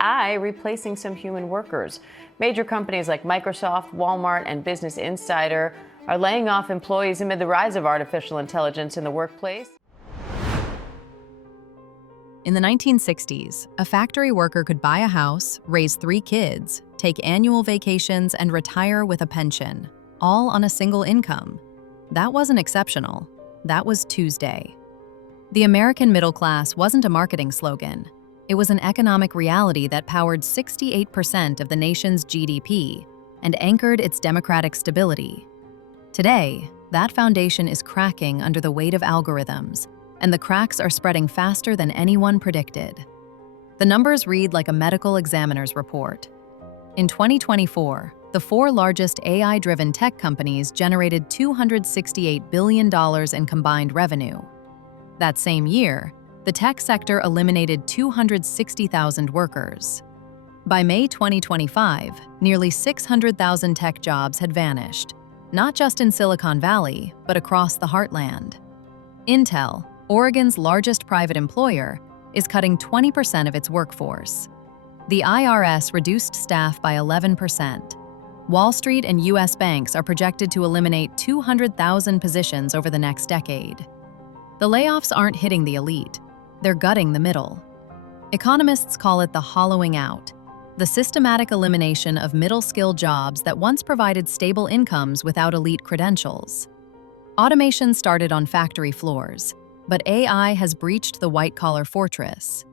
AI replacing some human workers. Major companies like Microsoft, Walmart, and Business Insider are laying off employees amid the rise of artificial intelligence in the workplace. In the 1960s, a factory worker could buy a house, raise 3 kids, take annual vacations, and retire with a pension, all on a single income. That wasn't exceptional. That was Tuesday. The American middle class wasn't a marketing slogan. It was an economic reality that powered 68% of the nation's GDP and anchored its democratic stability. Today, that foundation is cracking under the weight of algorithms, and the cracks are spreading faster than anyone predicted. The numbers read like a medical examiner's report. In 2024, the 4 largest AI-driven tech companies generated $268 billion in combined revenue. That same year, the tech sector eliminated 260,000 workers. By May 2025, nearly 600,000 tech jobs had vanished, not just in Silicon Valley, but across the heartland. Intel, Oregon's largest private employer, is cutting 20% of its workforce. The IRS reduced staff by 11%. Wall Street and U.S. banks are projected to eliminate 200,000 positions over the next decade. The layoffs aren't hitting the elite. They're gutting the middle. Economists call it the hollowing out, the systematic elimination of middle-skill jobs that once provided stable incomes without elite credentials. Automation started on factory floors, but AI has breached the white-collar fortress.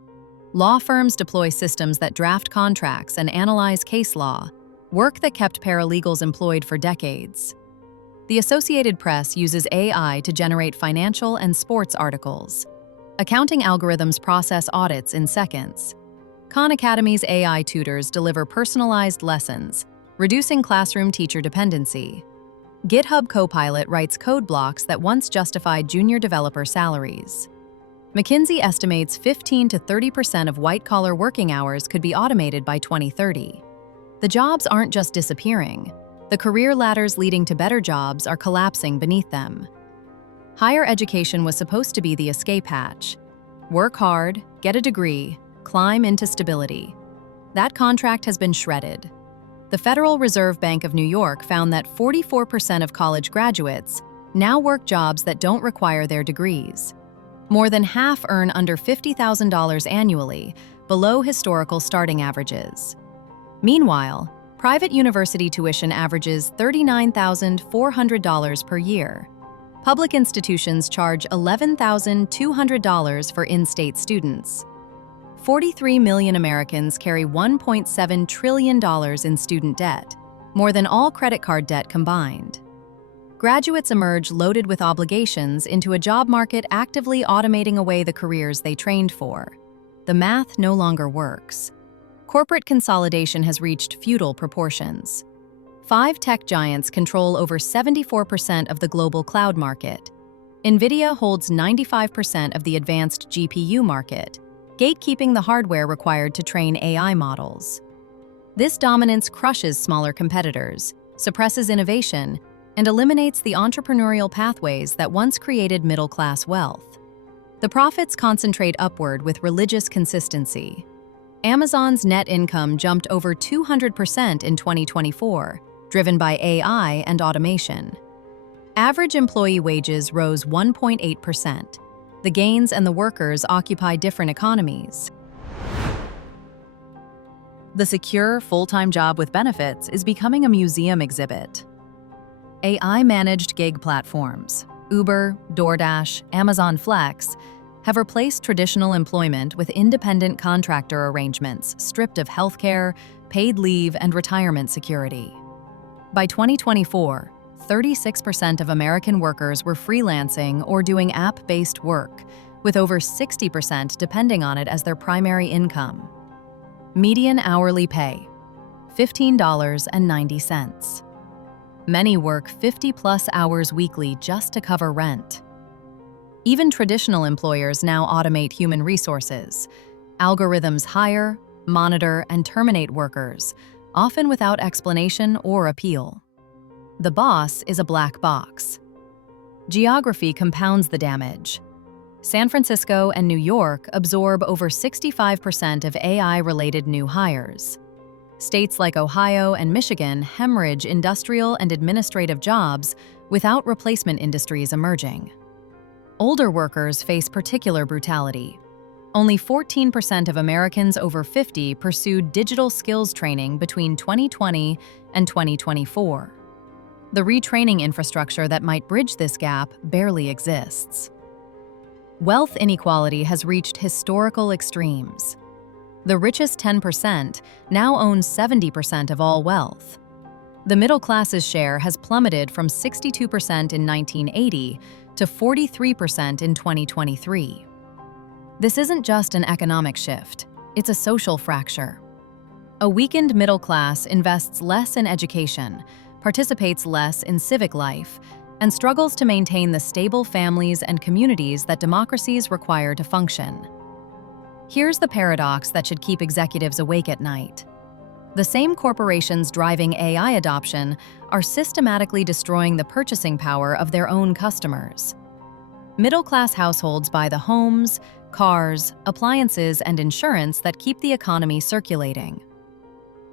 Law firms deploy systems that draft contracts and analyze case law, work that kept paralegals employed for decades. The Associated Press uses AI to generate financial and sports articles. Accounting algorithms process audits in seconds. Khan Academy's AI tutors deliver personalized lessons, reducing classroom teacher dependency. GitHub Copilot writes code blocks that once justified junior developer salaries. McKinsey estimates 15 to 30% of white-collar working hours could be automated by 2030. The jobs aren't just disappearing. The career ladders leading to better jobs are collapsing beneath them. Higher education was supposed to be the escape hatch. Work hard, get a degree, climb into stability. That contract has been shredded. The Federal Reserve Bank of New York found that 44% of college graduates now work jobs that don't require their degrees. More than half earn under $50,000 annually, below historical starting averages. Meanwhile, private university tuition averages $39,400 per year. Public institutions charge $11,200 for in-state students. 43 million Americans carry $1.7 trillion in student debt, more than all credit card debt combined. Graduates emerge loaded with obligations into a job market actively automating away the careers they trained for. The math no longer works. Corporate consolidation has reached feudal proportions. 5 tech giants control over 74% of the global cloud market. NVIDIA holds 95% of the advanced GPU market, gatekeeping the hardware required to train AI models. This dominance crushes smaller competitors, suppresses innovation, and eliminates the entrepreneurial pathways that once created middle-class wealth. The profits concentrate upward with religious consistency. Amazon's net income jumped over 200% in 2024, driven by AI and automation. Average employee wages rose 1.8%. The gains and the workers occupy different economies. The secure, full-time job with benefits is becoming a museum exhibit. AI-managed gig platforms, Uber, DoorDash, Amazon Flex, have replaced traditional employment with independent contractor arrangements stripped of healthcare, paid leave, and retirement security. By 2024, 36% of American workers were freelancing or doing app-based work, with over 60% depending on it as their primary income. Median hourly pay, $15.90. Many work 50-plus hours weekly just to cover rent. Even traditional employers now automate human resources. Algorithms hire, monitor, and terminate workers, often without explanation or appeal. The boss is a black box. Geography compounds the damage. San Francisco and New York absorb over 65% of AI-related new hires. States like Ohio and Michigan hemorrhage industrial and administrative jobs without replacement industries emerging. Older workers face particular brutality. Only 14% of Americans over 50 pursued digital skills training between 2020 and 2024. The retraining infrastructure that might bridge this gap barely exists. Wealth inequality has reached historical extremes. The richest 10% now own 70% of all wealth. The middle class's share has plummeted from 62% in 1980 to 43% in 2023. This isn't just an economic shift, it's a social fracture. A weakened middle class invests less in education, participates less in civic life, and struggles to maintain the stable families and communities that democracies require to function. Here's the paradox that should keep executives awake at night. The same corporations driving AI adoption are systematically destroying the purchasing power of their own customers. Middle-class households buy the homes, cars, appliances, and insurance that keep the economy circulating.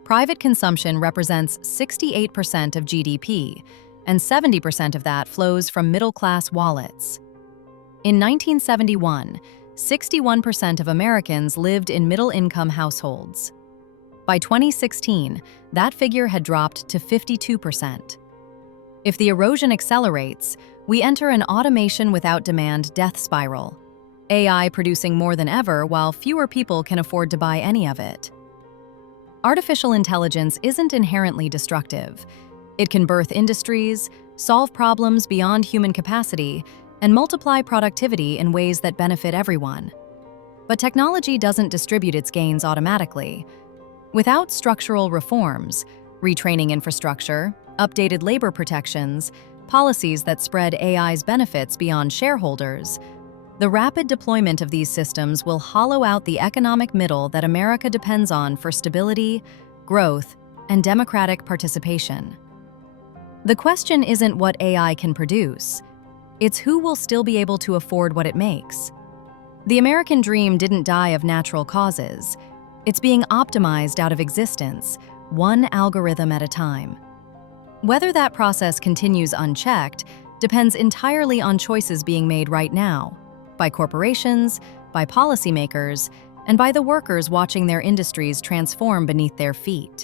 Private consumption represents 68% of GDP, and 70% of that flows from middle-class wallets. In 1971, 61% of Americans lived in middle-income households. By 2016, that figure had dropped to 52%. If the erosion accelerates, we enter an automation without demand death spiral, AI producing more than ever while fewer people can afford to buy any of it. Artificial intelligence isn't inherently destructive. It can birth industries, solve problems beyond human capacity, and multiply productivity in ways that benefit everyone. But technology doesn't distribute its gains automatically. Without structural reforms, retraining infrastructure, updated labor protections, policies that spread AI's benefits beyond shareholders, the rapid deployment of these systems will hollow out the economic middle that America depends on for stability, growth, and democratic participation. The question isn't what AI can produce. It's who will still be able to afford what it makes. The American dream didn't die of natural causes. It's being optimized out of existence, one algorithm at a time. Whether that process continues unchecked depends entirely on choices being made right now, by corporations, by policymakers, and by the workers watching their industries transform beneath their feet.